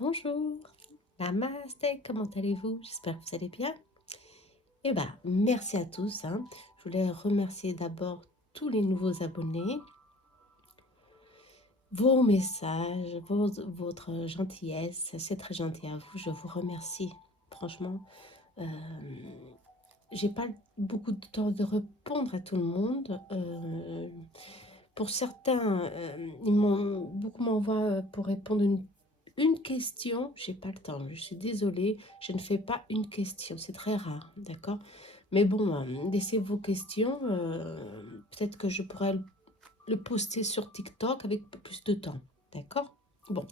Bonjour, Namasté, comment allez-vous? J'espère que vous allez bien. Eh bien, merci à tous, hein. Je voulais remercier d'abord tous les nouveaux abonnés, vos messages, votre gentillesse, c'est très gentil à vous, je vous remercie. Franchement, euh, j'ai pas beaucoup de temps de répondre à tout le monde. Pour certains, beaucoup m'envoient pour répondre une question. J'ai pas le temps, je suis désolée, je ne fais pas une question, c'est très rare, d'accord? Mais bon, laissez vos questions, peut-être que je pourrais le poster sur TikTok avec plus de temps, d'accord? Bon,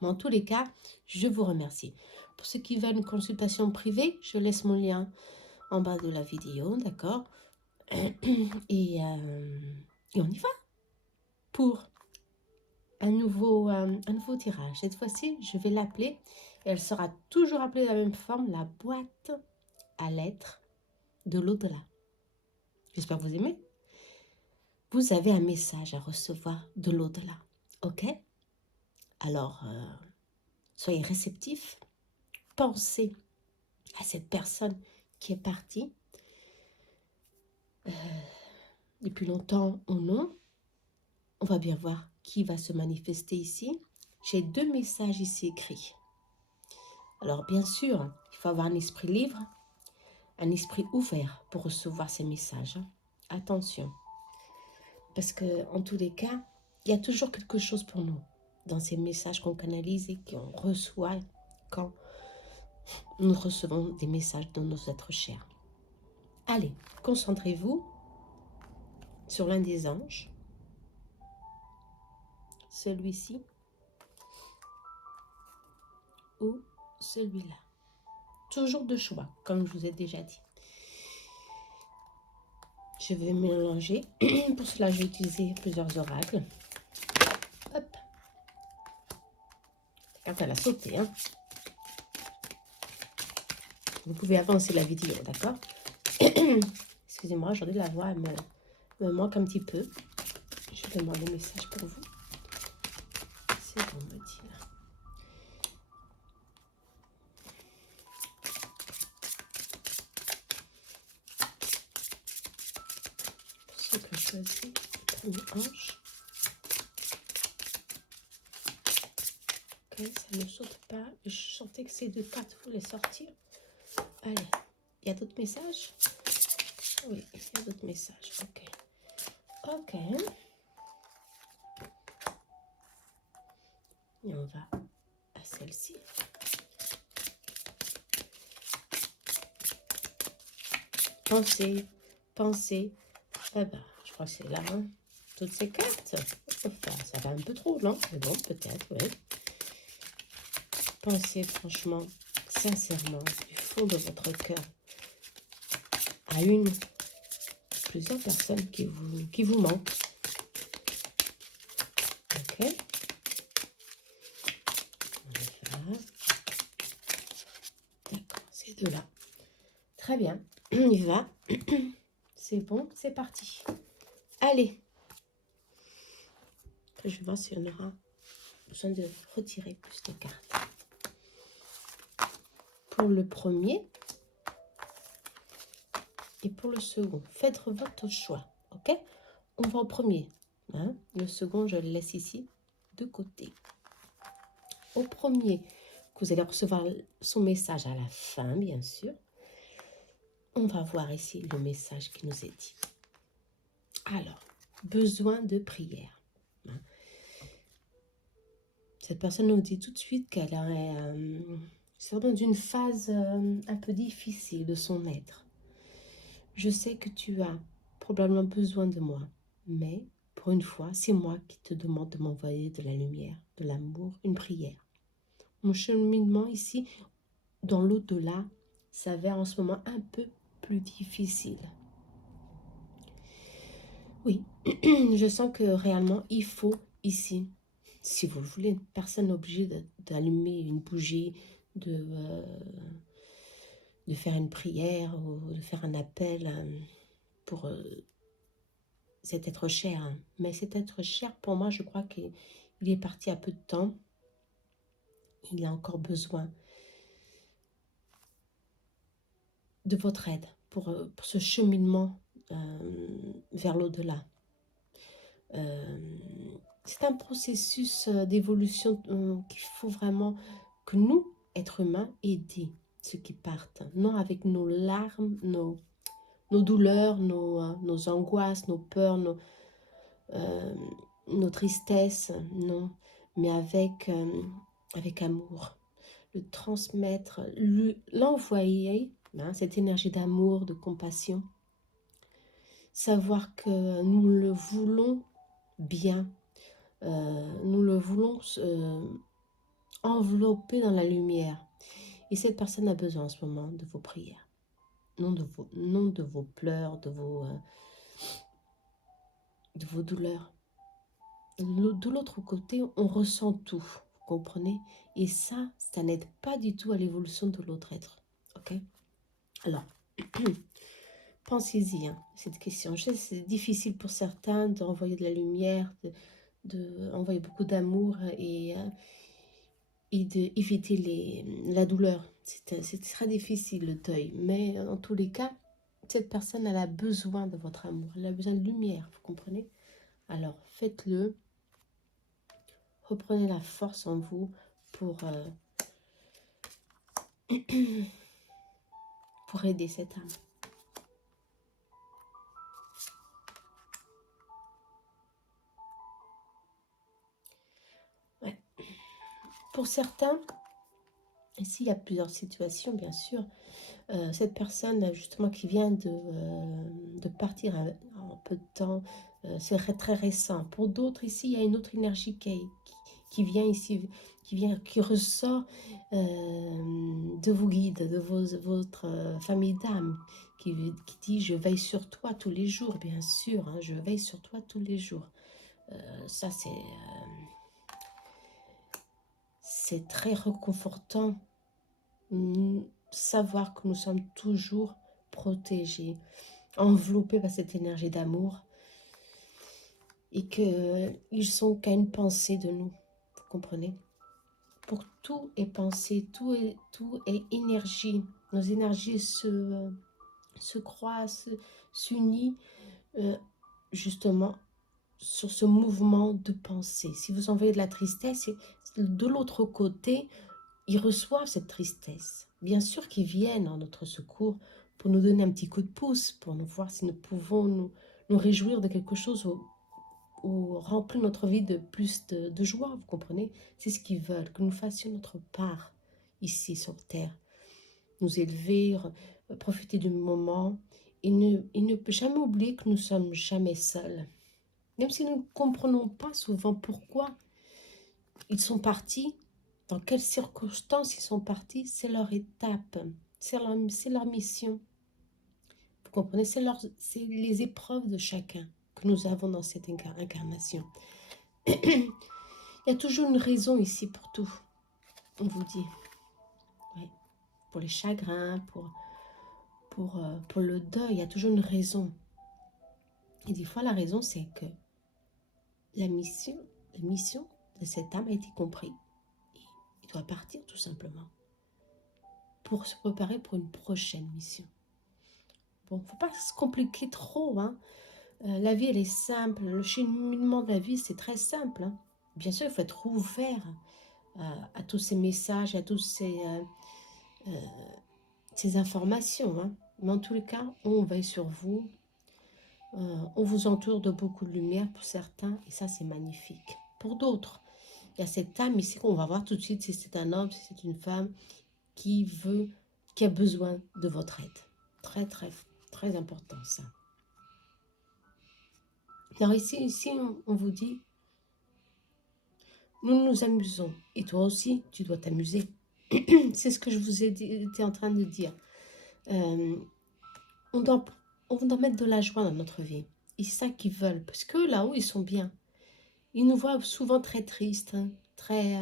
mais en tous les cas, je vous remercie. Pour ceux qui veulent une consultation privée, je laisse mon lien en bas de la vidéo, d'accord? Et on y va pour un nouveau tirage. Cette fois-ci, je vais l'appeler, et elle sera toujours appelée de la même forme, la boîte à lettres de l'au-delà. J'espère que vous aimez. Vous avez un message à recevoir de l'au-delà, ok? Alors, soyez réceptifs, pensez à cette personne qui est partie depuis longtemps ou non. On va bien voir qui va se manifester ici. J'ai deux messages ici écrits. Alors, bien sûr, il faut avoir un esprit libre, un esprit ouvert pour recevoir ces messages. Attention, parce que en tous les cas, il y a toujours quelque chose pour nous dans ces messages qu'on canalise et qu'on reçoit quand nous recevons des messages de nos êtres chers. Allez, concentrez-vous sur l'un des anges, celui-ci ou celui-là. Toujours de choix, comme je vous ai déjà dit. Je vais mélanger. Pour cela, je vais utiliser plusieurs oracles. Hop. Quand elle a sauté, hein. Vous pouvez avancer la vidéo, d'accord? Excusez-moi, aujourd'hui la voix me manque un petit peu. Je vais demander des messages pour vous. C'est bon, me dit là. Pour ceux que je choisis, le premier ange. Ok, ça ne saute pas. Je sentais que ces deux cartes voulaient sortir. Allez, il y a d'autres messages? Oui, il y a d'autres messages. Ok. Ok. Et on va à celle-ci. Pensez, pensez. Eh ben, je crois que c'est là, hein. Toutes ces cartes. Enfin, ça va un peu trop, non? Mais bon, peut-être, oui. Pensez franchement, sincèrement, du fond de votre cœur, à plusieurs personnes qui vous manquent. Ok? On y va. D'accord, ces deux-là. Très bien, on y va. C'est bon, c'est parti. Allez. Je vais voir si on aura besoin de retirer plus de cartes. Pour le premier et pour le second, faites votre choix. Ok? On va au premier. Hein? Le second, je le laisse ici de côté. Au premier, que vous allez recevoir son message à la fin, bien sûr. On va voir ici le message qui nous est dit. Alors, besoin de prière. Hein? Cette personne nous dit tout de suite qu'elle est dans une phase un peu difficile de son être. Je sais que tu as probablement besoin de moi, mais pour une fois, c'est moi qui te demande de m'envoyer de la lumière, de l'amour, une prière. Mon cheminement ici, dans l'au-delà, s'avère en ce moment un peu plus difficile. Oui, je sens que réellement, il faut ici, si vous le voulez, personne n'est obligé d'allumer une bougie, de faire une prière ou de faire un appel pour cet être cher. Hein. Mais cet être cher, pour moi, je crois qu'il est parti à peu de temps. il a encore besoin de votre aide pour ce cheminement vers l'au-delà. C'est un processus d'évolution qu'il faut vraiment que nous, êtres humains, aider ceux qui partent. Non avec nos larmes, nos douleurs, nos angoisses, nos peurs, euh, nos tristesses, non, mais avec amour. Le transmettre, l'envoyer, hein, cette énergie d'amour, de compassion. Savoir que nous le voulons bien, nous le voulons envelopper dans la lumière. Et cette personne a besoin en ce moment de vos prières, non de vos pleurs, de vos douleurs. De l'autre côté, on ressent tout, vous comprenez? Et ça n'aide pas du tout à l'évolution de l'autre être. Ok? Alors, pensez-y, hein, cette question. Je sais, c'est difficile pour certains d'envoyer de la lumière, d'envoyer beaucoup d'amour et d'éviter la douleur. C'est très difficile, le deuil. Mais en tous les cas, cette personne, elle a besoin de votre amour. Elle a besoin de lumière, vous comprenez? Alors, faites-le. Reprenez la force en vous pour aider cette âme. Ouais. Pour certains, ici il y a plusieurs situations bien sûr, cette personne justement qui vient de partir en peu de temps, c'est très récent. Pour d'autres ici, il y a une autre énergie qui vient ici, qui ressort de vos guides, de votre famille d'âme, qui dit je veille sur toi tous les jours, bien sûr, hein, je veille sur toi tous les jours. Ça c'est très réconfortant, savoir que nous sommes toujours protégés, enveloppés par cette énergie d'amour et qu'ils sont qu'à une pensée de nous, vous comprenez? Pour tout est pensée, tout est énergie. Nos énergies se croisent, s'unissent justement sur ce mouvement de pensée. Si vous envoyez de la tristesse, de l'autre côté, ils reçoivent cette tristesse. Bien sûr qu'ils viennent en notre secours pour nous donner un petit coup de pouce, pour nous voir si nous pouvons nous réjouir de quelque chose ou remplir notre vie de plus de joie, vous comprenez? C'est ce qu'ils veulent, que nous fassions notre part ici sur Terre. Nous élever, profiter du moment et ne jamais oublier que nous ne sommes jamais seuls. Même si nous ne comprenons pas souvent pourquoi ils sont partis, dans quelles circonstances ils sont partis, c'est leur étape, c'est leur mission. Vous comprenez, c'est les épreuves de chacun que nous avons dans cette incarnation. Il y a toujours une raison ici pour tout, on vous dit. Oui. Pour les chagrins, pour le deuil, il y a toujours une raison. Et des fois, la raison, c'est que la mission de cette âme a été comprise. Il doit partir tout simplement pour se préparer pour une prochaine mission. Bon, il ne faut pas se compliquer trop, hein. La vie, elle est simple. Le cheminement de la vie, c'est très simple, hein. Bien sûr, il faut être ouvert à tous ces messages, à toutes ces informations, hein. Mais en tous les cas, on veille sur vous. On vous entoure de beaucoup de lumière pour certains, et ça, c'est magnifique. Pour d'autres, il y a cette âme ici qu'on va voir tout de suite si c'est un homme, si c'est une femme, qui a besoin de votre aide. Très, très, très important, ça. Alors ici on vous dit, nous nous amusons. Et toi aussi, tu dois t'amuser. C'est ce que je vous été en train de dire. On doit mettre de la joie dans notre vie. Et c'est ça qu'ils veulent. Parce que là-haut, ils sont bien. Ils nous voient souvent très tristes, hein, très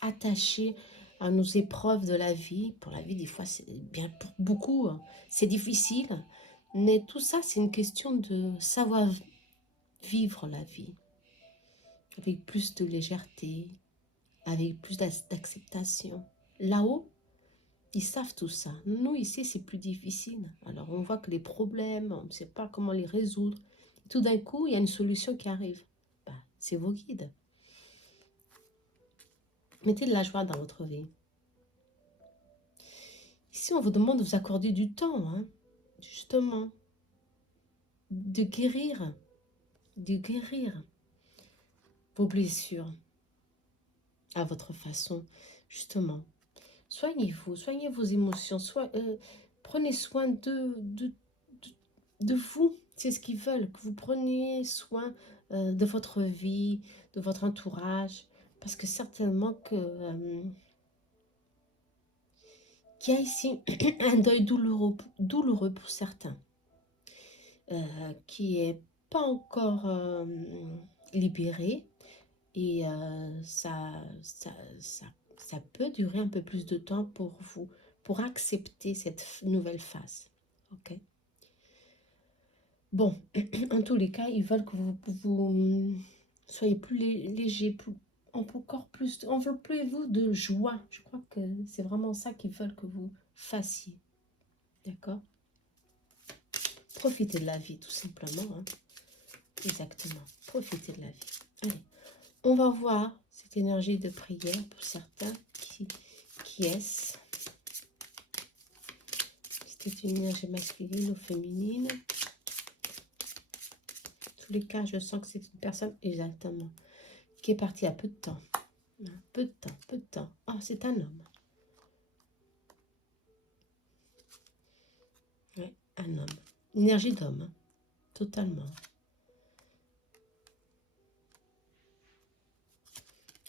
attachés à nos épreuves de la vie. Pour la vie, des fois, c'est bien pour beaucoup, hein, c'est difficile. Mais tout ça, c'est une question de savoir vivre la vie avec plus de légèreté, avec plus d'acceptation. Là-haut, ils savent tout ça. Nous, ici, c'est plus difficile. Alors, on voit que les problèmes, on ne sait pas comment les résoudre. Tout d'un coup, il y a une solution qui arrive. Ben, c'est vos guides. Mettez de la joie dans votre vie. Ici, on vous demande de vous accorder du temps, hein, justement, de guérir vos blessures à votre façon, justement. Soignez-vous, soignez vos émotions, prenez soin de vous. C'est ce qu'ils veulent, que vous preniez soin de votre vie, de votre entourage, parce que certainement qu'il y a ici un deuil douloureux pour certains, qui est pas encore libéré, et ça peut durer un peu plus de temps pour vous, pour accepter cette nouvelle phase. Ok. Bon, en tous les cas, ils veulent que vous soyez plus léger, encore plus, enveloppez-vous de joie. Je crois que c'est vraiment ça qu'ils veulent que vous fassiez. D'accord? Profitez de la vie, tout simplement. Hein. Exactement. Profitez de la vie. Allez, on va voir cette énergie de prière pour certains. Qui est-ce? C'était une énergie masculine ou féminine? Tous les cas, je sens que c'est une personne, exactement, qui est partie à peu de temps. Peu de temps. Ah, c'est un homme. Oui, un homme. Énergie d'homme, hein, totalement.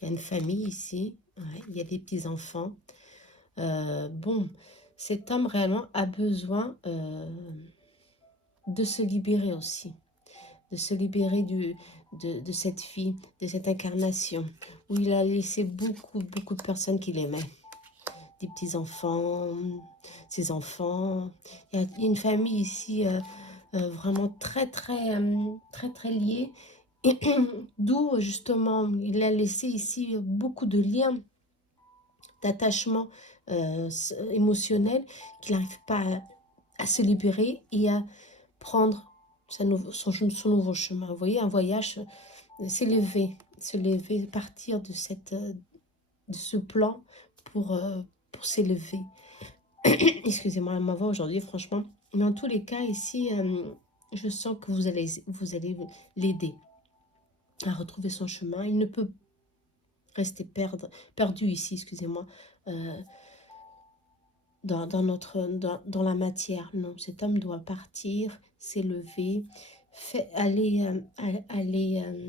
Il y a une famille ici, ouais, il y a des petits-enfants. Bon, cet homme réellement a besoin de se libérer aussi. De se libérer de cette vie, de cette incarnation, où il a laissé beaucoup de personnes qu'il aimait. Des petits-enfants, ses enfants. Il y a une famille ici vraiment très liée. D'où justement, il a laissé ici beaucoup de liens, d'attachement émotionnel, qu'il n'arrive pas à se libérer et à prendre son nouveau chemin. Vous voyez, un voyage, s'élever, partir de ce plan pour s'élever. Excusez-moi ma voix aujourd'hui, franchement. Mais en tous les cas, ici, je sens que vous allez l'aider à retrouver son chemin. Il ne peut rester perdu ici, excusez-moi, dans la matière. Non, cet homme doit partir, s'élever, aller allumer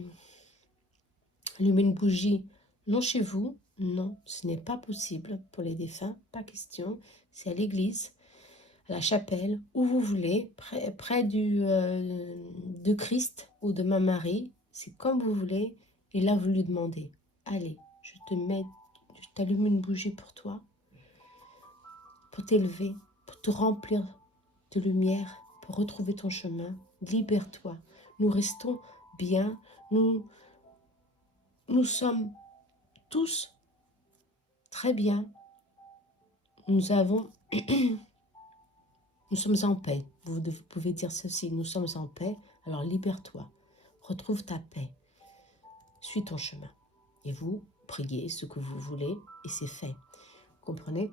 une bougie. Non chez vous, non, ce n'est pas possible pour les défunts, pas question. C'est à l'église, à la chapelle, où vous voulez, près de Christ ou de ma Marie, c'est comme vous voulez. Et là, vous lui demandez, allez, je t'allume une bougie pour toi, pour t'élever, pour te remplir de lumière, pour retrouver ton chemin. Libère-toi. Nous restons bien. Nous sommes tous très bien. Nous sommes en paix. Vous pouvez dire ceci, nous sommes en paix. Alors libère-toi. Retrouve ta paix. Suis ton chemin. Et vous priez ce que vous voulez et c'est fait. Vous comprenez?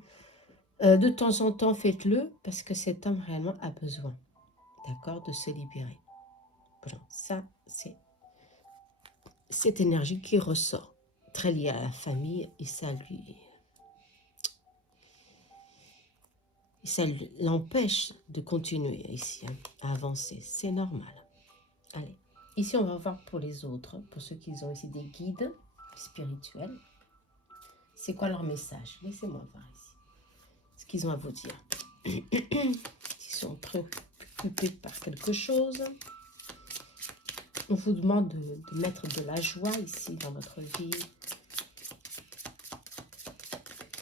De temps en temps, faites-le parce que cet homme réellement a besoin, d'accord, de se libérer. Voilà, ça, c'est cette énergie qui ressort, très liée à la famille, et ça l'empêche de continuer ici, hein, à avancer. C'est normal. Allez, ici, on va voir pour les autres, pour ceux qui ont ici des guides spirituels. C'est quoi leur message? Laissez-moi voir ici ce qu'ils ont à vous dire. Ils sont préoccupés par quelque chose. On vous demande de mettre de la joie ici dans votre vie,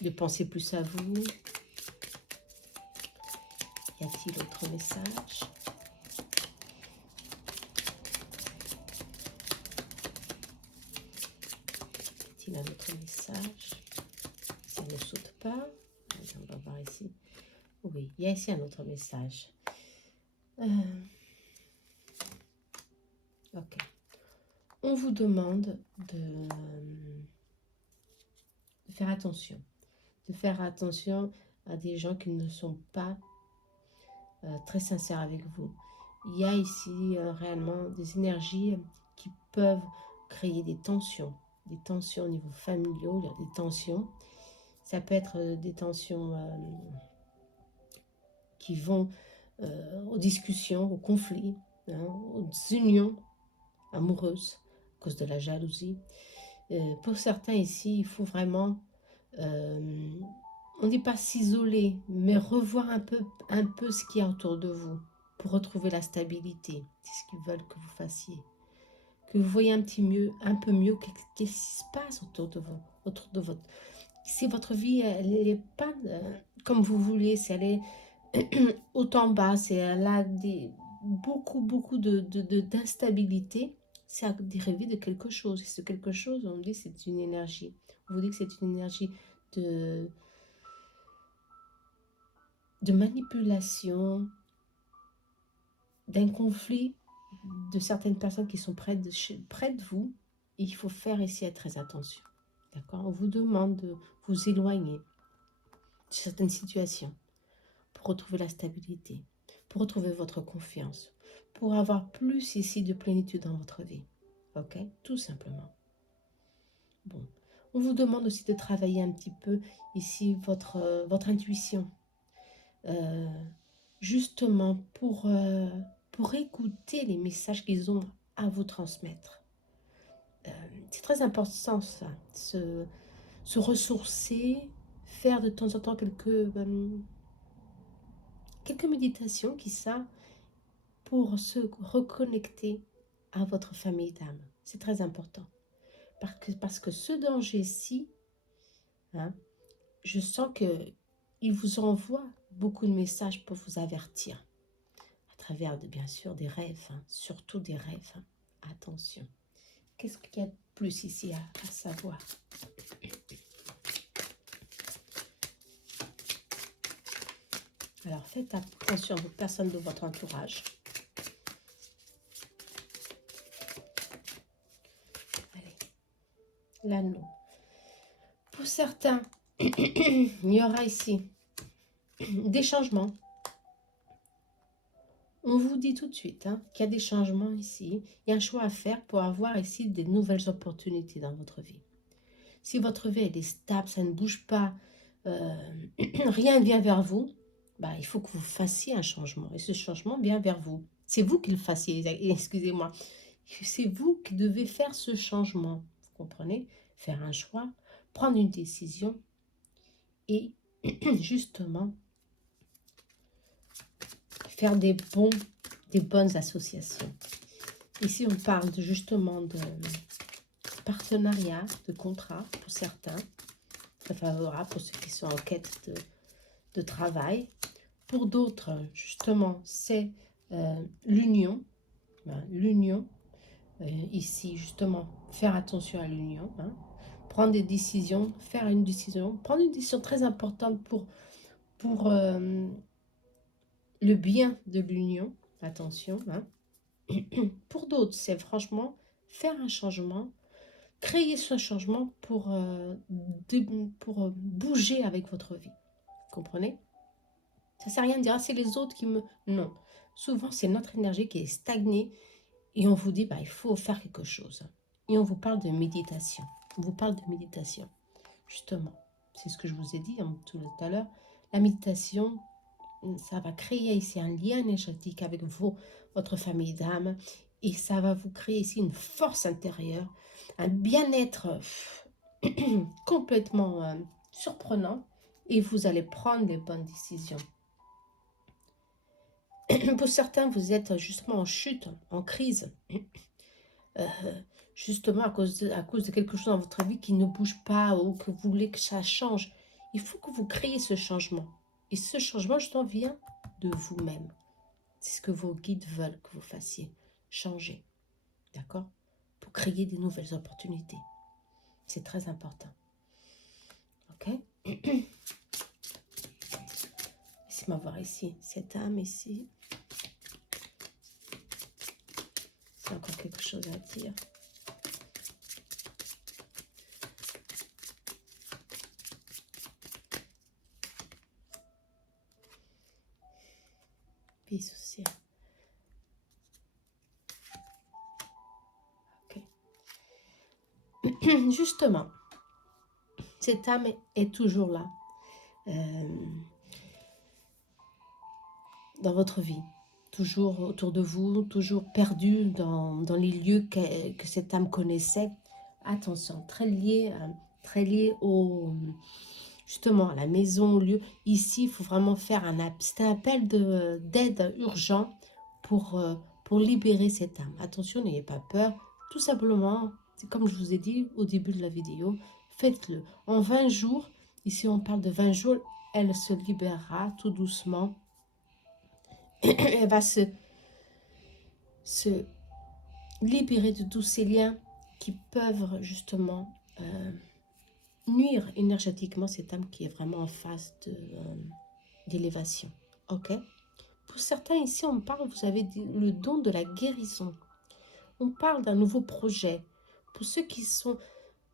de penser plus à vous. Y a-t-il autre message? Y a-t-il un autre message. Ça ne saute pas. On va voir ici. Oui, il y a ici un autre message. Ok. On vous demande de faire attention. De faire attention à des gens qui ne sont pas très sincères avec vous. Il y a ici réellement des énergies qui peuvent créer des tensions au niveau familial, des tensions. Ça peut être des tensions qui vont aux discussions, aux conflits, hein, aux unions amoureuses à cause de la jalousie. Pour certains ici, il faut vraiment, on ne dit pas s'isoler, mais revoir un peu ce qu'il y a autour de vous pour retrouver la stabilité. C'est ce qu'ils veulent que vous fassiez. Que vous voyez un peu mieux qu'est-ce qui se passe autour de vous, autour de votre... Si votre vie, elle n'est pas comme vous voulez, si elle est autant bas, si elle a beaucoup d'instabilité, c'est à dériver de quelque chose. Et ce quelque chose, on dit, c'est une énergie. On vous dit que c'est une énergie de manipulation, d'un conflit de certaines personnes qui sont près de vous. Et il faut faire ici très attention. D'accord? On vous demande de vous éloigner de certaines situations pour retrouver la stabilité, pour retrouver votre confiance, pour avoir plus ici de plénitude dans votre vie. Ok? Tout simplement. Bon. On vous demande aussi de travailler un petit peu ici votre intuition. Justement pour écouter les messages qu'ils ont à vous transmettre. C'est très important ça, se ressourcer, faire de temps en temps quelques méditations qui ça, pour se reconnecter à votre famille d'âme. C'est très important. Parce que ce danger-ci, hein, je sens qu'il vous envoie beaucoup de messages pour vous avertir. À travers, bien sûr, des rêves, hein, surtout des rêves. Hein. Attention. Qu'est-ce qu'il y a de plus ici à savoir? Alors, faites attention aux personnes de votre entourage. Allez, l'anneau. Pour certains, il y aura ici des changements. On vous dit tout de suite hein, qu'il y a des changements ici. Il y a un choix à faire pour avoir ici des nouvelles opportunités dans votre vie. Si votre vie elle est stable, ça ne bouge pas, rien ne vient vers vous, bah, il faut que vous fassiez un changement. Et ce changement vient vers vous. C'est vous qui le fassiez, excusez-moi. C'est vous qui devez faire ce changement. Vous comprenez? Faire un choix, prendre une décision et justement faire des bonnes associations. Ici, on parle justement de partenariat, de contrat pour certains, très favorable pour ceux qui sont en quête de travail. Pour d'autres, justement, c'est l'union. L'union, ici, justement, faire attention à l'union. Hein, prendre des décisions, faire une décision, prendre une décision très importante pour le bien de l'union. Attention. Hein. Pour d'autres, c'est franchement faire un changement, créer ce changement pour bouger avec votre vie. Vous comprenez? Ça ne sert à rien de dire, ah, c'est les autres qui me... Non. Souvent, c'est notre énergie qui est stagnée et on vous dit, bah, il faut faire quelque chose. Et on vous parle de méditation. On vous parle de méditation. Justement, c'est ce que je vous ai dit hein, tout à l'heure. La méditation, ça va créer ici un lien énergétique avec votre famille d'âme et ça va vous créer ici une force intérieure, un bien-être complètement surprenant et vous allez prendre les bonnes décisions. Pour certains, vous êtes justement en chute, en crise, justement à cause de quelque chose dans votre vie qui ne bouge pas ou que vous voulez que ça change. Il faut que vous créiez ce changement. Et ce changement, justement, vient de vous-même. C'est ce que vos guides veulent que vous fassiez. Changer. D'accord? Pour créer des nouvelles opportunités. C'est très important. Laissez-moi voir ici. Cette âme ici. C'est encore quelque chose à dire. Peace aussi. Ok. Justement, cette âme est toujours là. Dans votre vie. Toujours autour de vous, toujours perdu dans les lieux que cette âme connaissait. Attention, très lié au, justement, à la maison, au lieu. Ici, il faut vraiment faire c'est un appel d'aide urgent pour libérer cette âme. Attention, n'ayez pas peur. Tout simplement, c'est comme je vous ai dit au début de la vidéo, faites-le. En 20 jours, ici on parle de 20 jours, elle se libérera tout doucement. Elle va se libérer de tous ces liens qui peuvent justement nuire énergétiquement cette âme qui est vraiment en phase d'élévation. Ok. Pour certains ici, on parle, vous avez le don de la guérison. On parle d'un nouveau projet. Pour ceux qui sont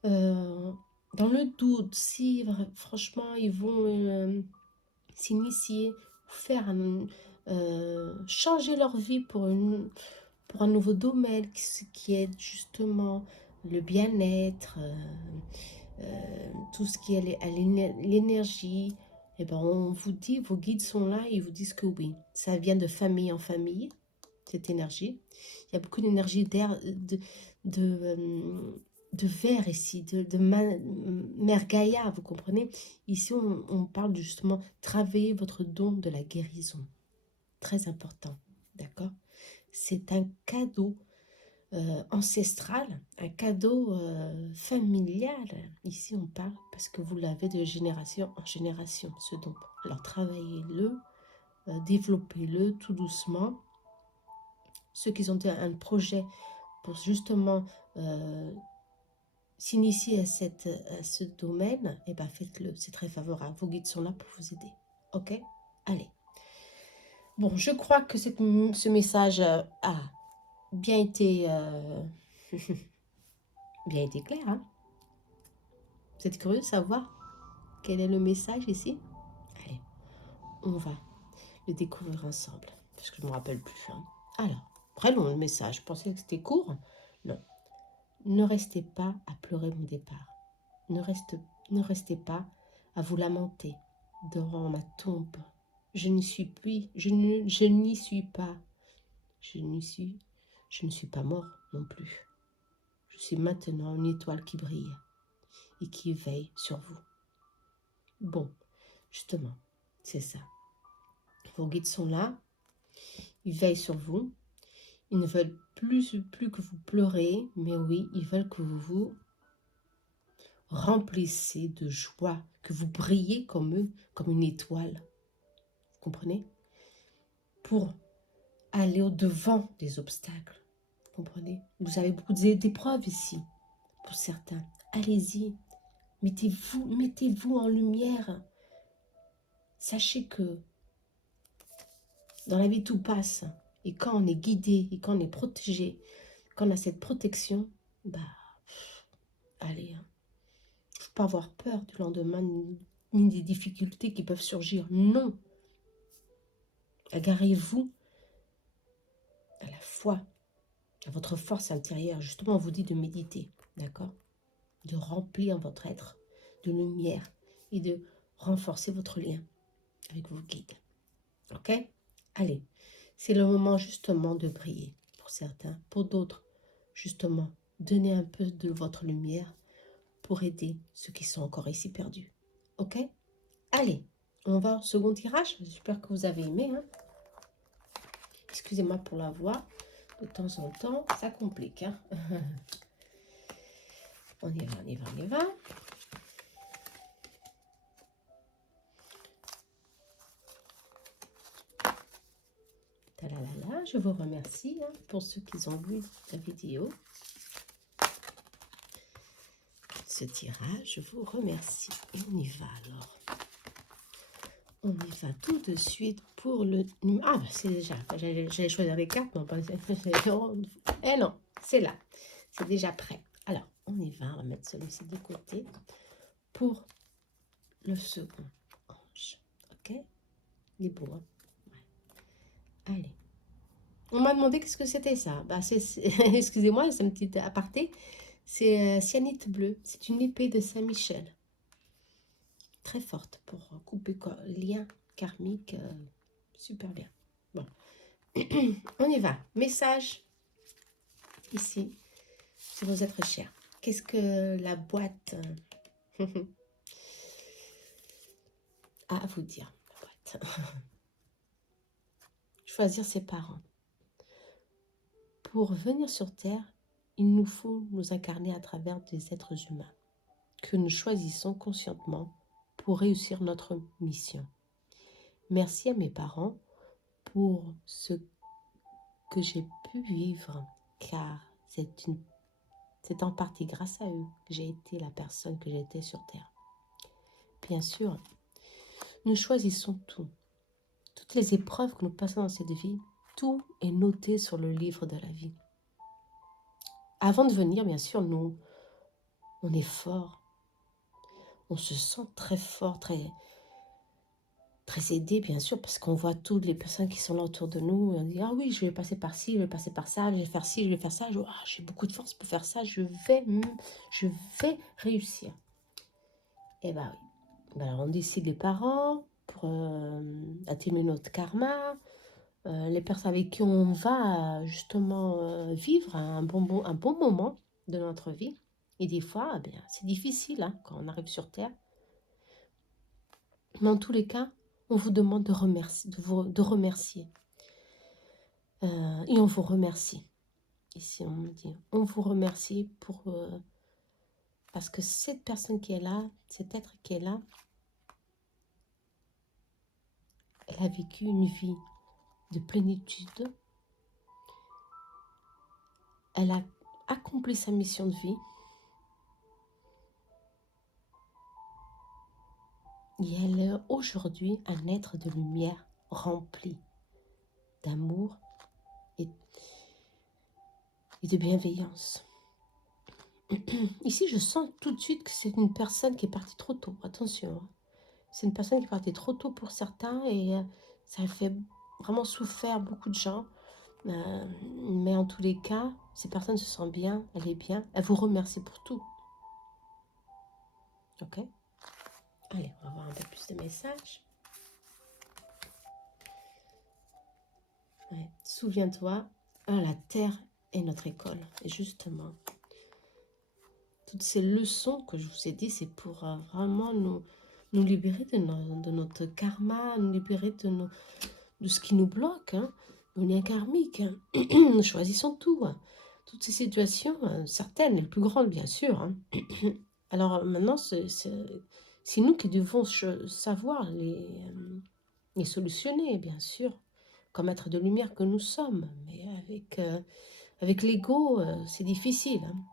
dans le doute, si franchement ils vont s'initier, faire changer leur vie pour un nouveau domaine qui est justement le bien-être, tout ce qui est à l'énergie, et ben on vous dit, vos guides sont là et ils vous disent que oui, ça vient de famille en famille, cette énergie. Il y a beaucoup d'énergie d'air, de verre ici, de Mère Gaïa, vous comprenez? Ici, on parle justement, travailler votre don de la guérison. Très important, d'accord? C'est un cadeau ancestral, un cadeau familial. Ici, on parle parce que vous l'avez de génération en génération, ce don. Alors, travaillez-le, développez-le tout doucement. Ceux qui ont un projet pour justement s'initier à ce domaine, eh ben faites-le, c'est très favorable. Vos guides sont là pour vous aider. Ok? Allez. Bon, je crois que ce message a bien été, bien été clair. Hein? Vous êtes curieux de savoir quel est le message ici? Allez, on va le découvrir ensemble, parce que je ne me rappelle plus. Hein. Alors, prenons le message. Je pensais que c'était court. Non. Ne restez pas à pleurer mon départ. Ne restez pas à vous lamenter devant ma tombe. Je n'y suis plus, je n'y suis pas. Je ne suis pas mort non plus. Je suis maintenant une étoile qui brille et qui veille sur vous. Bon, justement, c'est ça. Vos guides sont là, ils veillent sur vous. Ils ne veulent plus que vous pleurez, mais oui, ils veulent que vous vous remplissez de joie, que vous brillez comme eux, comme une étoile. Vous comprenez? Pour aller au-devant des obstacles. Vous comprenez? Vous avez beaucoup d'épreuves ici, pour certains. Allez-y, mettez-vous en lumière. Sachez que dans la vie, tout passe. Et quand on est guidé, et quand on est protégé, quand on a cette protection, bah, allez, hein. Il ne faut pas avoir peur du lendemain, ni des difficultés qui peuvent surgir. Non. Agarrez-vous à la foi, à votre force intérieure. Justement, on vous dit de méditer, d'accord? De remplir votre être de lumière et de renforcer votre lien avec vos guides. Ok? Allez, c'est le moment justement de briller pour certains. Pour d'autres, justement, donnez un peu de votre lumière pour aider ceux qui sont encore ici perdus. Ok? Allez, on va au second tirage. J'espère que vous avez aimé. Hein? Excusez-moi pour la voix. De temps en temps, ça complique. Hein? On y va, on y va, on y va. Talalala, je vous remercie hein, pour ceux qui ont vu la vidéo. ce tirage. Je vous remercie. Et on y va alors. On y va tout de suite pour le... Ah, bah, c'est déjà... J'allais choisir les cartes, non, pas... Eh non, c'est là. C'est déjà prêt. Alors, on y va. On va mettre celui-ci de côté pour le second ange. Ok? Il est beau, hein? Ouais. Allez. On m'a demandé qu'est-ce que c'était ça. Bah, excusez-moi, c'est un petit aparté. C'est cyanite bleu. C'est une épée de Saint-Michel. Très forte pour couper lien karmique. Super bien. Bon. On y va. Message ici sur vos êtres chers. Qu'est-ce que la boîte a à vous dire, la boîte? Choisir ses parents. Pour venir sur Terre, il nous faut nous incarner à travers des êtres humains que nous choisissons consciemment pour réussir notre mission. Merci à mes parents pour ce que j'ai pu vivre, car c'est en partie grâce à eux que j'ai été la personne que j'étais sur Terre. Bien sûr, nous choisissons tout. Toutes les épreuves que nous passons dans cette vie, tout est noté sur le livre de la vie. Avant de venir, bien sûr, on est fort. On se sent très fort, très aidé, bien sûr, parce qu'on voit toutes les personnes qui sont là autour de nous. Et on dit, ah oui, je vais passer par ci, je vais passer par ça, je vais faire ci, je vais faire ça. J'ai beaucoup de force pour faire ça, je vais réussir. Et bah oui. Ben alors on décide les parents pour atténuer notre karma, les personnes avec qui on va justement vivre un bon moment de notre vie. Et des fois, eh bien, c'est difficile hein, quand on arrive sur Terre. Mais en tous les cas, on vous demande de remercier. Et on vous remercie. Ici, on me dit, on vous remercie parce que cette personne qui est là, cet être qui est là, elle a vécu une vie de plénitude. Elle a accompli sa mission de vie. Et elle est aujourd'hui un être de lumière rempli d'amour et de bienveillance. Ici, je sens tout de suite que c'est une personne qui est partie trop tôt. Attention, hein. C'est une personne qui est partie trop tôt pour certains et ça fait vraiment souffert beaucoup de gens. Mais en tous les cas, ces personnes se sentent bien, elle est bien. Elle vous remercie pour tout. Ok? Allez, on va voir un peu plus de messages. Ouais. Souviens-toi, la Terre est notre école. Et justement, toutes ces leçons que je vous ai dit, c'est pour vraiment nous libérer de notre karma, nous libérer de ce qui nous bloque, hein, nos liens karmiques. Hein. Nous choisissons tout. Hein. Toutes ces situations, certaines, les plus grandes bien sûr. Hein. Alors maintenant, c'est nous qui devons savoir les solutionner, bien sûr, comme être de lumière que nous sommes. Mais avec l'ego, c'est difficile. Hein.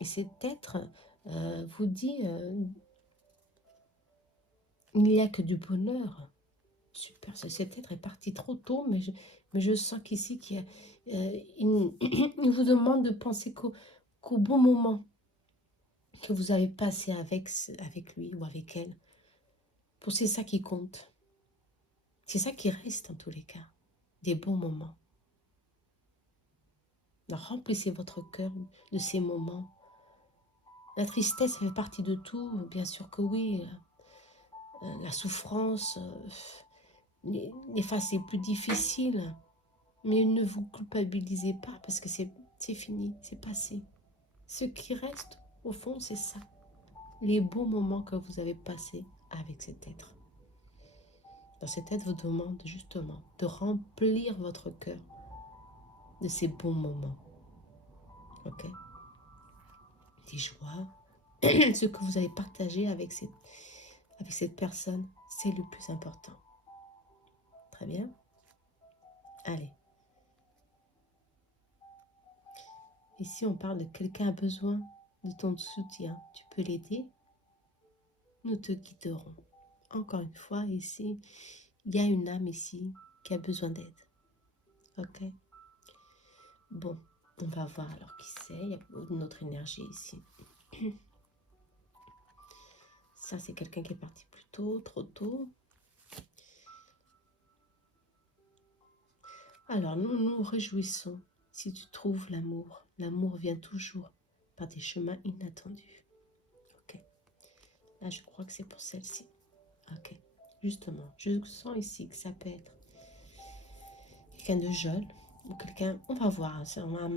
Et cet être vous dit, il n'y a que du bonheur. Super, cet être est parti trop tôt, mais je sens qu'ici, il vous demande de penser qu'au bon moment que vous avez passé avec lui ou avec elle. C'est ça qui compte. C'est ça qui reste en tous les cas. Des bons moments. Alors, remplissez votre cœur de ces moments. La tristesse fait partie de tout, bien sûr que oui. La souffrance, les phases les plus difficiles. Mais ne vous culpabilisez pas parce que c'est fini, c'est passé. Ce qui reste, au fond, c'est ça. Les beaux moments que vous avez passés avec cet être. Alors cet être vous demande justement de remplir votre cœur de ces bons moments. Ok? Des joies, ce que vous avez partagé avec cette personne, c'est le plus important. Très bien. Allez. Ici, on parle de quelqu'un a besoin de ton soutien. Tu peux l'aider. Nous te guiderons. Encore une fois, ici, il y a une âme ici qui a besoin d'aide. Ok? Bon, on va voir alors qui c'est. Il y a une autre énergie ici. Ça, c'est quelqu'un qui est parti plus tôt, trop tôt. Alors, nous nous réjouissons si tu trouves l'amour. L'amour vient toujours par des chemins inattendus. Ok. Là, je crois que c'est pour celle-ci. Ok. Justement, je sens ici que ça peut être quelqu'un de jeune ou quelqu'un, on va voir, c'est un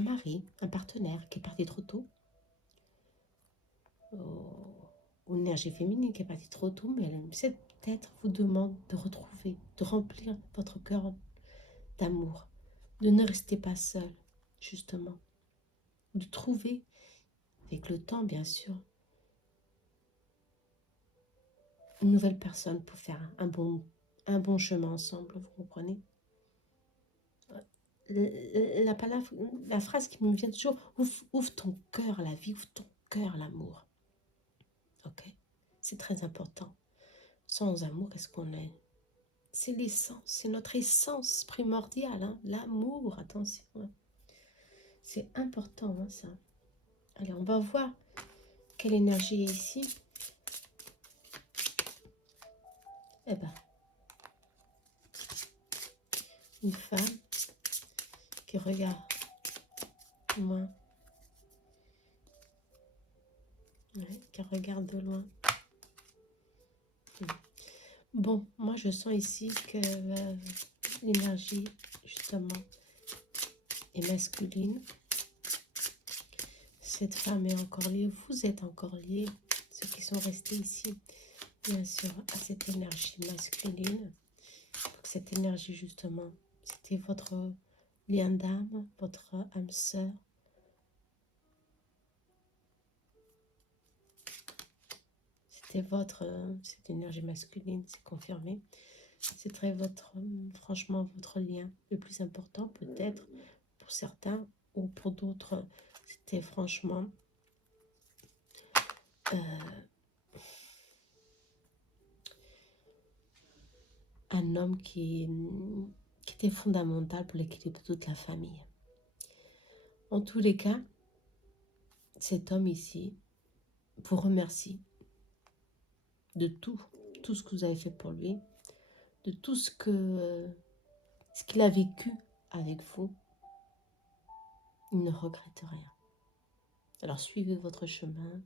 mari, un partenaire qui est parti trop tôt. Ou une énergie féminine qui est partie trop tôt, mais elle peut-être vous demande de retrouver, de remplir votre cœur d'amour, de ne rester pas seul, justement, de trouver, avec le temps bien sûr, une nouvelle personne pour faire un bon chemin ensemble, vous comprenez? La phrase qui me vient toujours, ouvre ton cœur à la vie, ouvre ton cœur à l'amour. Ok? C'est très important. Sans amour, qu'est-ce qu'on est? C'est l'essence, c'est notre essence primordiale, hein? L'amour, attention. Hein. C'est important, hein, ça. Allez, on va voir quelle énergie est ici. Eh ben, une femme qui regarde loin. Ouais, qui regarde de loin. Bon, moi je sens ici que l'énergie, justement, est masculine. Cette femme est encore liée, vous êtes encore liés, ceux qui sont restés ici, bien sûr, à cette énergie masculine. Cette énergie, justement, c'était votre lien d'âme, votre âme sœur. C'était cette énergie masculine, c'est confirmé. C'était franchement, votre lien le plus important, peut-être, pour certains, ou pour d'autres, c'était franchement un homme qui était fondamental pour l'équilibre de toute la famille. En tous les cas, cet homme ici vous remercie de tout ce que vous avez fait pour lui, de tout ce qu'il a vécu avec vous. Il ne regrette rien. Alors suivez votre chemin.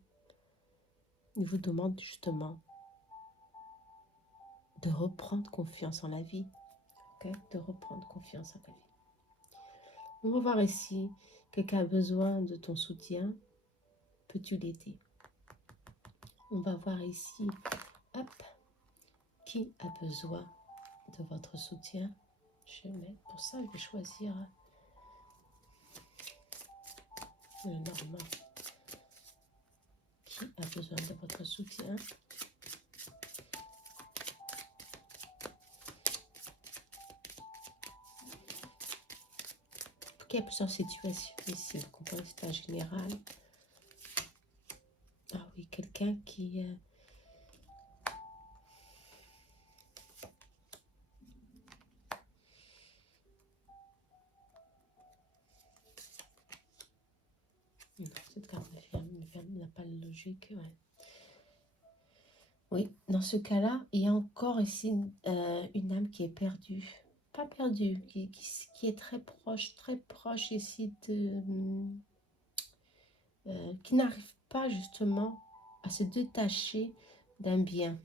Il vous demande justement de reprendre confiance en la vie. Okay? De reprendre confiance en la vie. On va voir ici, quelqu'un a besoin de ton soutien. Peux-tu l'aider? On va voir ici, hop, qui a besoin de votre soutien. Pour ça, je vais choisir le normal. Qui a besoin de votre soutien? Il y a plusieurs situations ici, vous comprenez, c'est un général. Ah oui, quelqu'un qui... Non, cette carte n'a pas de logique. Ouais. Oui, dans ce cas-là, il y a encore ici une âme qui est perdue. Pas perdue, qui est très proche ici qui n'arrive pas justement à se détacher d'un bien.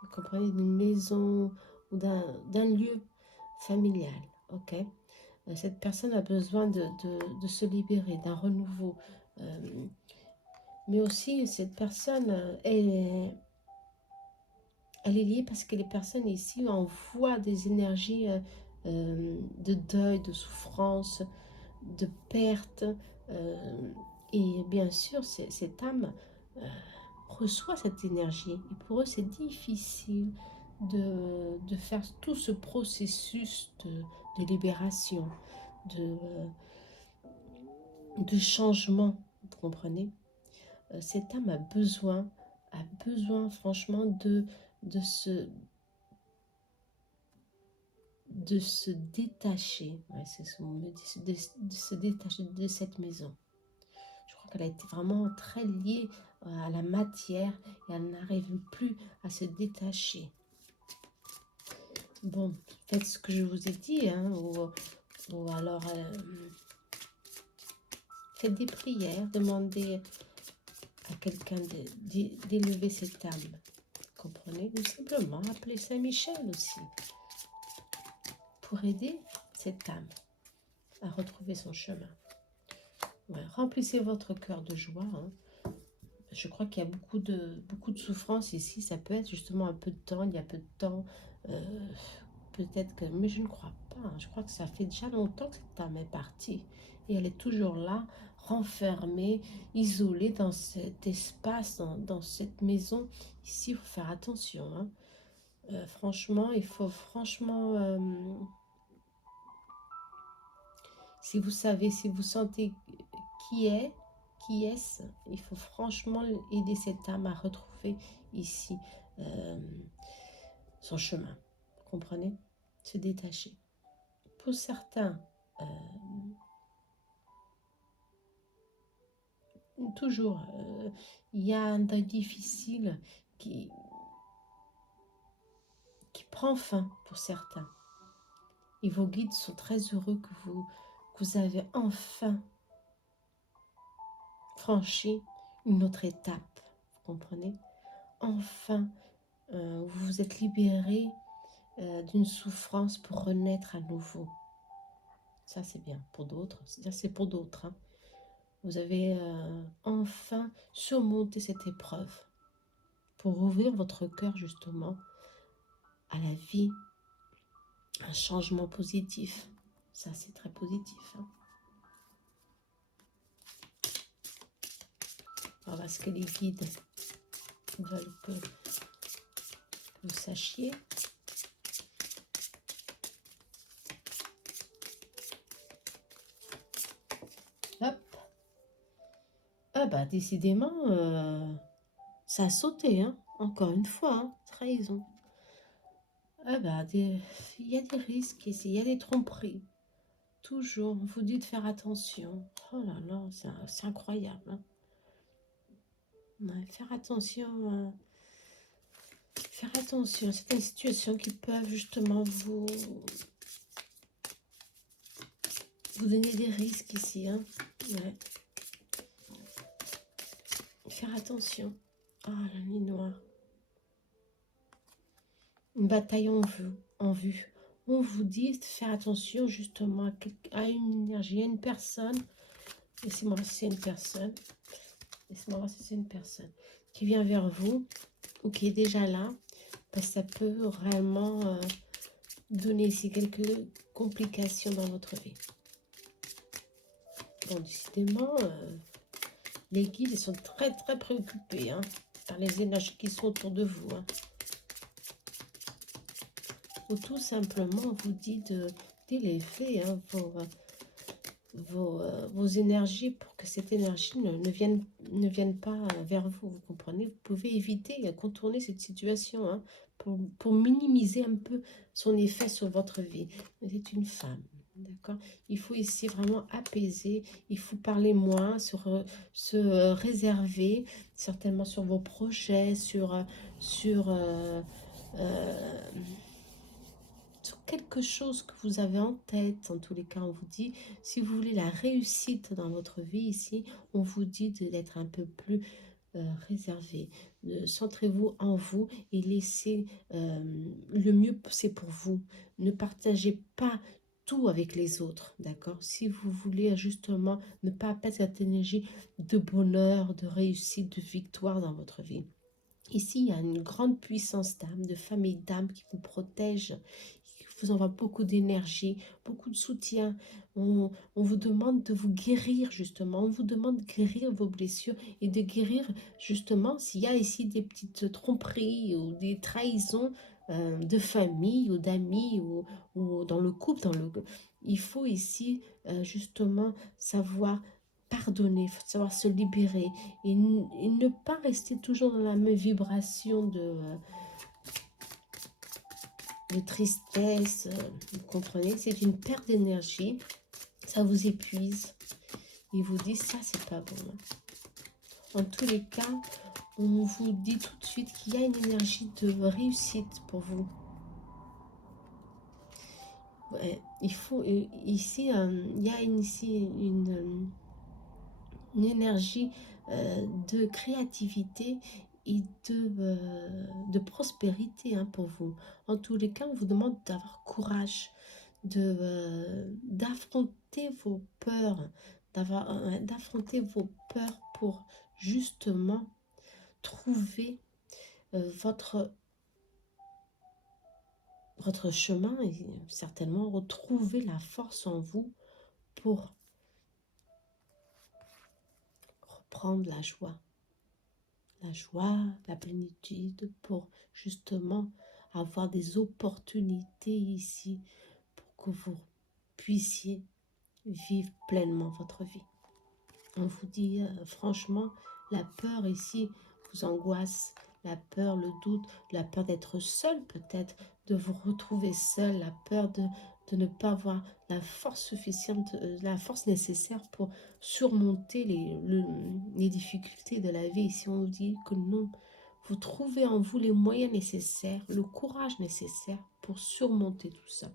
Vous comprenez, d'une maison ou d'un lieu familial. Ok? Cette personne a besoin de se libérer, d'un renouveau. Mais aussi, cette personne, elle est liée parce que les personnes ici envoient des énergies de deuil, de souffrance, de perte. Et bien sûr, cette âme reçoit cette énergie. Et pour eux, c'est difficile de faire tout ce processus de libération, de changement, vous comprenez? Cette âme a besoin franchement de se, de se détacher, ouais, c'est ce mot, de se détacher de cette maison. Je crois qu'elle a été vraiment très liée à la matière et elle n'arrive plus à se détacher. Bon, faites ce que je vous ai dit, hein, ou alors faites des prières, demandez à quelqu'un d'élever cette âme. Comprenez? Ou simplement appelez Saint-Michel aussi pour aider cette âme à retrouver son chemin. Ouais, remplissez votre cœur de joie. Hein. Je crois qu'il y a beaucoup de souffrance ici. Ça peut être justement un peu de temps, il y a peu de temps. Peut-être que... Mais je ne crois pas. Hein. Je crois que ça fait déjà longtemps que cette âme est partie. Et elle est toujours là, renfermée, isolée dans cet espace, dans cette maison. Ici, il faut faire attention. Hein. Franchement, il faut franchement... si vous savez, si vous sentez qui est-ce, il faut franchement aider cette âme à retrouver ici son chemin. Vous comprenez? Se détacher. Pour certains, toujours, il y a un deuil difficile qui prend fin pour certains. Et vos guides sont très heureux que vous avez enfin franchi une autre étape. Vous comprenez? Enfin, vous vous êtes libéré d'une souffrance pour renaître à nouveau. Ça, c'est bien pour d'autres. Ça, c'est pour d'autres. Hein. Vous avez enfin surmonté cette épreuve pour ouvrir votre cœur justement à la vie, un changement positif. Ça, c'est très positif. Hein. Voilà ce que les guides veulent que vous sachiez. Hop. Ah bah décidément, ça a sauté, hein. Encore une fois, hein. Trahison. Ah bah, il y a des risques ici, il y a des tromperies. Toujours, on vous dit de faire attention. Oh là là, c'est incroyable. Hein. Ouais, faire attention à certaines situations qui peuvent justement vous donner des risques ici. Hein. Ouais. Faire attention. Ah, la nuit noire. Une bataille en vue. On vous dit de faire attention justement à une énergie, à une personne. Laissez-moi voir si c'est une personne. Laissez-moi voir si c'est une personne qui vient vers vous ou qui est déjà là. Parce que ça peut réellement donner ici quelques complications dans votre vie. Bon, décidément, les guides sont très très préoccupés hein, par les énergies qui sont autour de vous. Hein. Ou tout simplement, on vous dit d'élever hein, vos énergies pour que cette énergie ne vienne pas vers vous, vous comprenez? Vous pouvez éviter, contourner cette situation hein, pour minimiser un peu son effet sur votre vie. Vous êtes une femme, d'accord? Il faut ici vraiment apaiser, il faut parler moins, se réserver, certainement sur vos projets, sur quelque chose que vous avez en tête. En tous les cas, on vous dit, si vous voulez la réussite dans votre vie ici, on vous dit d'être un peu plus réservé. Centrez-vous en vous et laissez le mieux, c'est pour vous. Ne partagez pas tout avec les autres, d'accord? Si vous voulez justement ne pas perdre cette énergie de bonheur, de réussite, de victoire dans votre vie. Ici, il y a une grande puissance d'âme, de famille d'âme qui vous protège, qui vous envoie beaucoup d'énergie, beaucoup de soutien. On vous demande de vous guérir justement, on vous demande de guérir vos blessures et de guérir justement s'il y a ici des petites tromperies ou des trahisons de famille ou d'amis ou dans le couple. Il faut ici justement savoir pardonner, il faut savoir se libérer et, et ne pas rester toujours dans la même vibration de tristesse. Vous comprenez, c'est une perte d'énergie, ça vous épuise. Ils vous disent ça, c'est pas bon. En tous les cas, on vous dit tout de suite qu'il y a une énergie de réussite pour vous. Ouais, il faut ici, il y a une énergie de créativité et de prospérité pour vous. En tous les cas, on vous demande d'avoir courage, d'affronter vos peurs, d'affronter vos peurs pour justement trouver votre chemin et certainement retrouver la force en vous pour reprendre la joie, la plénitude, pour justement avoir des opportunités ici pour que vous puissiez vivre pleinement votre vie. On vous dit franchement, la peur ici vous angoisse, la peur, le doute, la peur d'être seul peut-être, de vous retrouver seul, la peur de ne pas avoir la force suffisante, la force nécessaire pour surmonter les difficultés de la vie. Ici on vous dit que non, vous trouvez en vous les moyens nécessaires, le courage nécessaire pour surmonter tout ça.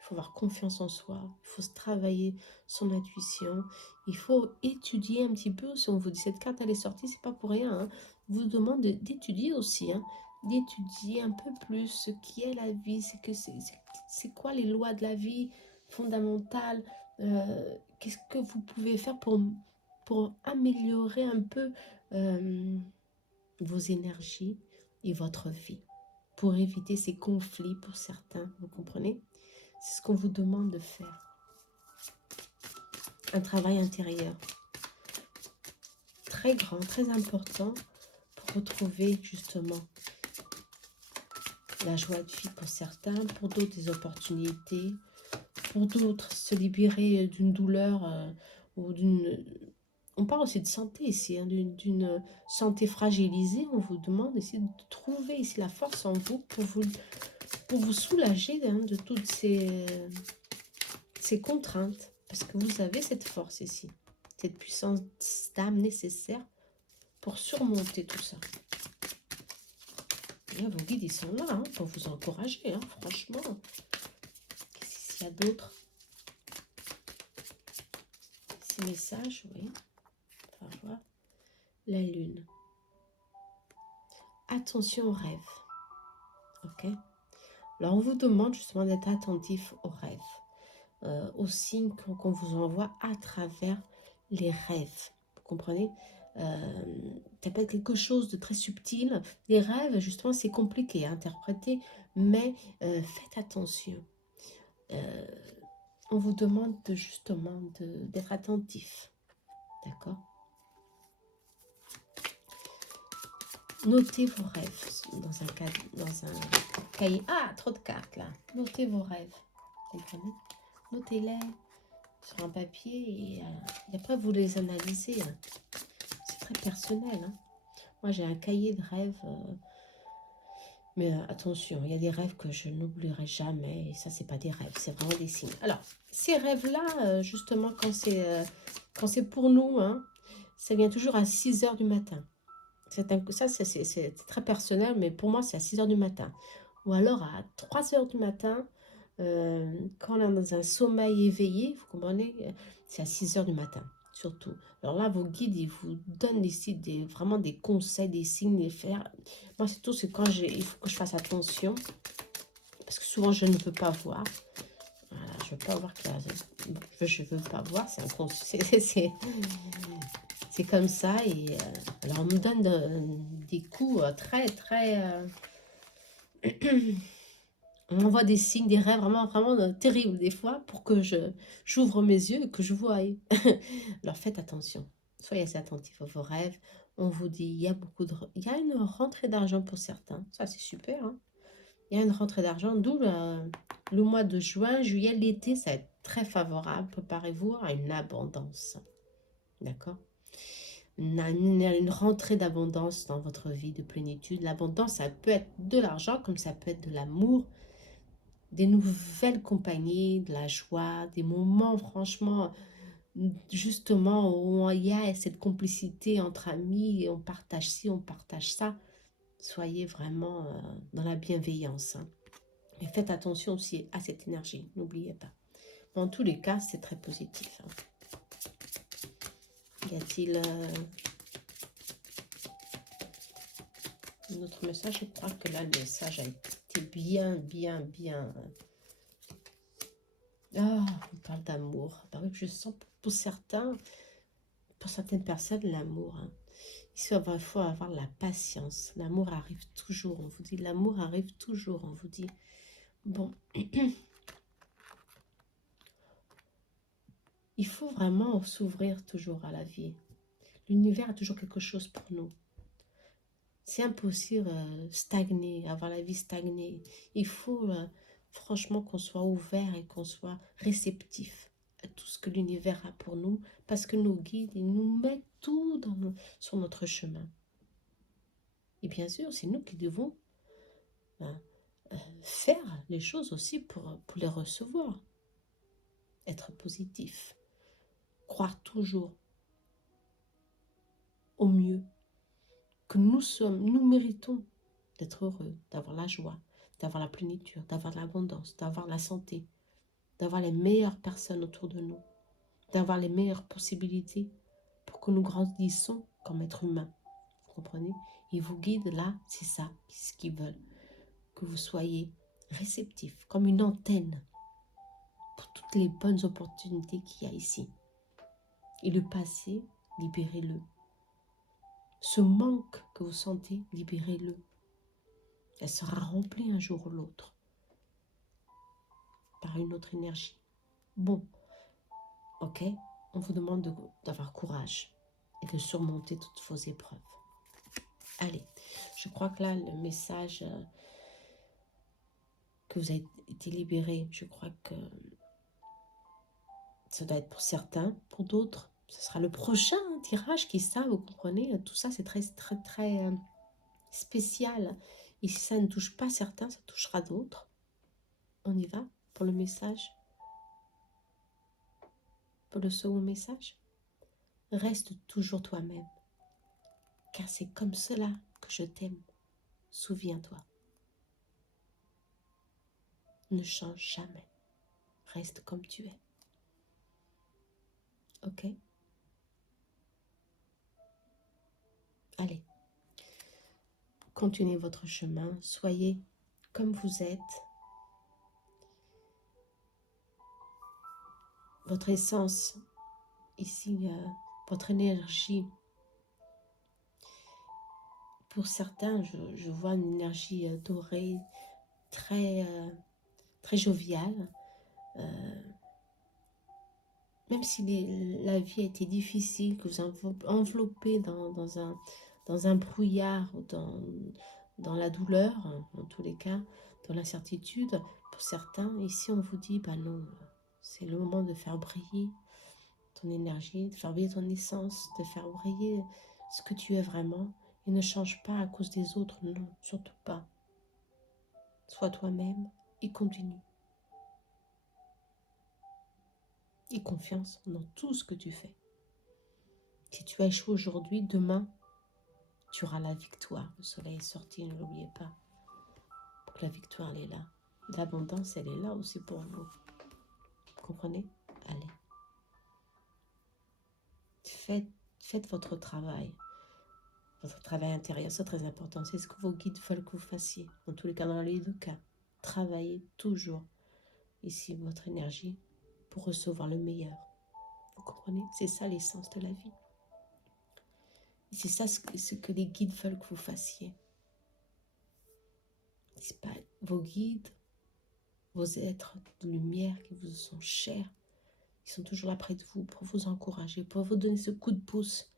Il faut avoir confiance en soi, il faut se travailler son intuition, il faut étudier un petit peu. Si on vous dit cette carte elle est sortie, c'est pas pour rien. On vous demande d'étudier aussi, d'étudier un peu plus ce qui est la vie, c'est quoi les lois de la vie fondamentales, qu'est-ce que vous pouvez faire pour améliorer un peu vos énergies et votre vie, pour éviter ces conflits pour certains, vous comprenez? C'est ce qu'on vous demande de faire. Un travail intérieur très grand, très important pour retrouver justement la joie de vie pour certains, pour d'autres des opportunités, pour d'autres se libérer d'une douleur ou d'une... On parle aussi de santé ici, d'une santé fragilisée. On vous demande ici de trouver ici la force en vous pour vous soulager de toutes ces contraintes. Parce que vous avez cette force ici, cette puissance d'âme nécessaire pour surmonter tout ça. Et là, vos guides, ils sont là pour vous encourager, franchement. Qu'est-ce qu'il y a d'autre? Ces messages, oui. On va voir. La lune. Attention aux rêves. Ok? Alors, on vous demande justement d'être attentif aux rêves. Aux signes qu'on vous envoie à travers les rêves. Vous comprenez? Ça peut être quelque chose de très subtil. Les rêves, justement, c'est compliqué à interpréter, mais faites attention. On vous demande justement d'être attentif. D'accord? Notez vos rêves dans un cahier. Ah, trop de cartes là. Notez vos rêves. Vous comprenez? Notez-les sur un papier et après vous les analysez. C'est très personnel. Moi j'ai un cahier de rêves, mais attention, il y a des rêves que je n'oublierai jamais et ça c'est pas des rêves, c'est vraiment des signes. Alors ces rêves là, justement quand c'est pour nous, ça vient toujours à 6 h du matin. Ça c'est très personnel, mais pour moi c'est à 6 h du matin ou alors à 3 h du matin. Quand on est dans un sommeil éveillé, vous comprenez, c'est à 6 h du matin, surtout. Alors là, vos guides, ils vous donnent ici vraiment des conseils, des signes, des faire. Moi, c'est tout, c'est quand il faut que je fasse attention, parce que souvent, je ne peux pas voir. Voilà, je ne veux pas voir je veux pas voir, c'est un conseil, c'est comme ça. Et alors, on me donne des coups très, très... On m'envoie des signes, des rêves vraiment, vraiment terribles des fois pour que j'ouvre mes yeux et que je voie. Alors faites attention, soyez assez attentifs à vos rêves. On vous dit, il y a une rentrée d'argent pour certains, ça c'est super. Il y a une rentrée d'argent, d'où le mois de juin, juillet, l'été, ça va être très favorable. Préparez-vous à une abondance. D'accord? Une rentrée d'abondance dans votre vie, de plénitude. L'abondance, ça peut être de l'argent, comme ça peut être de l'amour, des nouvelles compagnies, de la joie, des moments franchement, justement, où il y a cette complicité entre amis, et on partage ci, on partage ça. Soyez vraiment dans la bienveillance. Hein. Mais faites attention aussi à cette énergie, n'oubliez pas. En tous les cas, c'est très positif. Hein. Y a-t-il un autre message? Je crois que là, le message a été bien. Ah, on parle d'amour. Bah oui, je sens pour certains, pour certaines personnes, l'amour. Hein. Il faut avoir la patience. L'amour arrive toujours, on vous dit. L'amour arrive toujours, on vous dit. Bon. Il faut vraiment s'ouvrir toujours à la vie. L'univers a toujours quelque chose pour nous. C'est impossible stagner, avoir la vie stagnée. Il faut franchement qu'on soit ouvert et qu'on soit réceptif à tout ce que l'univers a pour nous, parce que nos guides, ils nous mettent tout sur notre chemin. Et bien sûr, c'est nous qui devons ben, faire les choses aussi pour les recevoir. Être positif. Croire toujours au mieux. Que nous méritons d'être heureux, d'avoir la joie, d'avoir la plénitude, d'avoir l'abondance, d'avoir la santé, d'avoir les meilleures personnes autour de nous, d'avoir les meilleures possibilités pour que nous grandissons comme êtres humains. Vous comprenez? Ils vous guident là, c'est ça, ce qu'ils veulent. Que vous soyez réceptifs, comme une antenne pour toutes les bonnes opportunités qu'il y a ici. Et le passé, libérez-le. Ce manque que vous sentez, libérez-le. Elle sera remplie un jour ou l'autre par une autre énergie. Bon, ok, on vous demande d'avoir courage et de surmonter toutes vos épreuves. Allez, je crois que là, le message que vous avez été libéré, je crois que ça doit être pour certains, pour d'autres, ce sera le prochain tirage qui ça, vous comprenez, tout ça c'est très spécial. Et si ça ne touche pas certains, ça touchera d'autres. On y va pour le message, pour le second message. Reste toujours toi-même, car c'est comme cela que je t'aime. Souviens-toi. Ne change jamais. Reste comme tu es. Ok? Allez. Continuez votre chemin. Soyez comme vous êtes. Votre essence, ici, votre énergie. Pour certains, je vois une énergie dorée, très joviale. Même si la vie a été difficile, que vous enveloppez dans un brouillard ou dans la douleur, en tous les cas, dans l'incertitude, pour certains, ici on vous dit, bah non, c'est le moment de faire briller ton énergie, de faire briller ton essence, de faire briller ce que tu es vraiment, et ne change pas à cause des autres, non, surtout pas. Sois toi-même et continue. Et confiance dans tout ce que tu fais. Si tu as échoué aujourd'hui, demain, tu auras la victoire. Le soleil est sorti, ne l'oubliez pas. Donc la victoire, elle est là. L'abondance, elle est là aussi pour vous. Vous comprenez? Allez. Faites votre travail. Votre travail intérieur, c'est très important. C'est ce que vos guides veulent que vous fassiez. Dans tous les cas, dans les deux cas. Travaillez toujours ici votre énergie pour recevoir le meilleur. Vous comprenez? C'est ça l'essence de la vie. C'est ça ce que les guides veulent que vous fassiez. C'est pas vos guides, vos êtres de lumière qui vous sont chers, qui sont toujours là près de vous pour vous encourager, pour vous donner ce coup de pouce,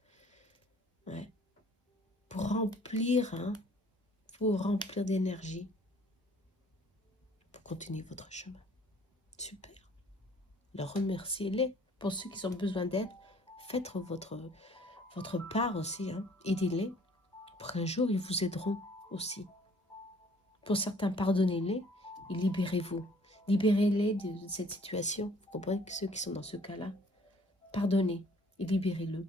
ouais, pour vous remplir d'énergie, pour continuer votre chemin. Super. leur remerciez-les. Pour ceux qui ont besoin d'aide, faites votre part aussi, hein. Aidez-les. Pour un jour, ils vous aideront aussi. Pour certains, pardonnez-les et libérez-vous. Libérez-les de cette situation. Vous comprenez que ceux qui sont dans ce cas-là, pardonnez et libérez-le.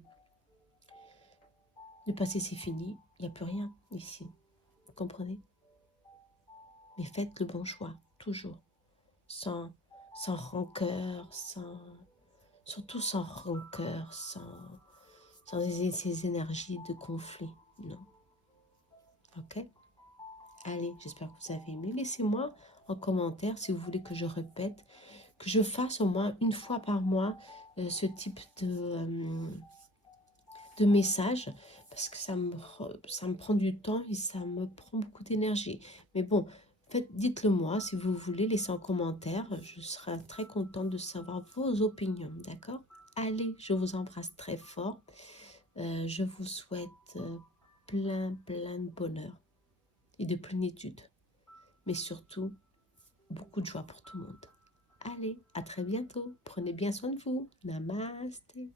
Le passé, c'est fini. Il n'y a plus rien ici. Vous comprenez? Mais faites le bon choix, toujours. Sans, sans rancœur, surtout sans rancœur, sans ces énergies de conflit. Non. Ok? Allez, j'espère que vous avez aimé. Laissez-moi en commentaire si vous voulez que je répète, que je fasse au moins une fois par mois ce type de message, parce que ça me prend du temps et ça me prend beaucoup d'énergie. Mais bon, dites-le moi si vous voulez, laissez en commentaire. Je serai très contente de savoir vos opinions, d'accord? Allez, je vous embrasse très fort. Je vous souhaite plein de bonheur et de plénitude. Mais surtout, beaucoup de joie pour tout le monde. Allez, à très bientôt. Prenez bien soin de vous. Namasté.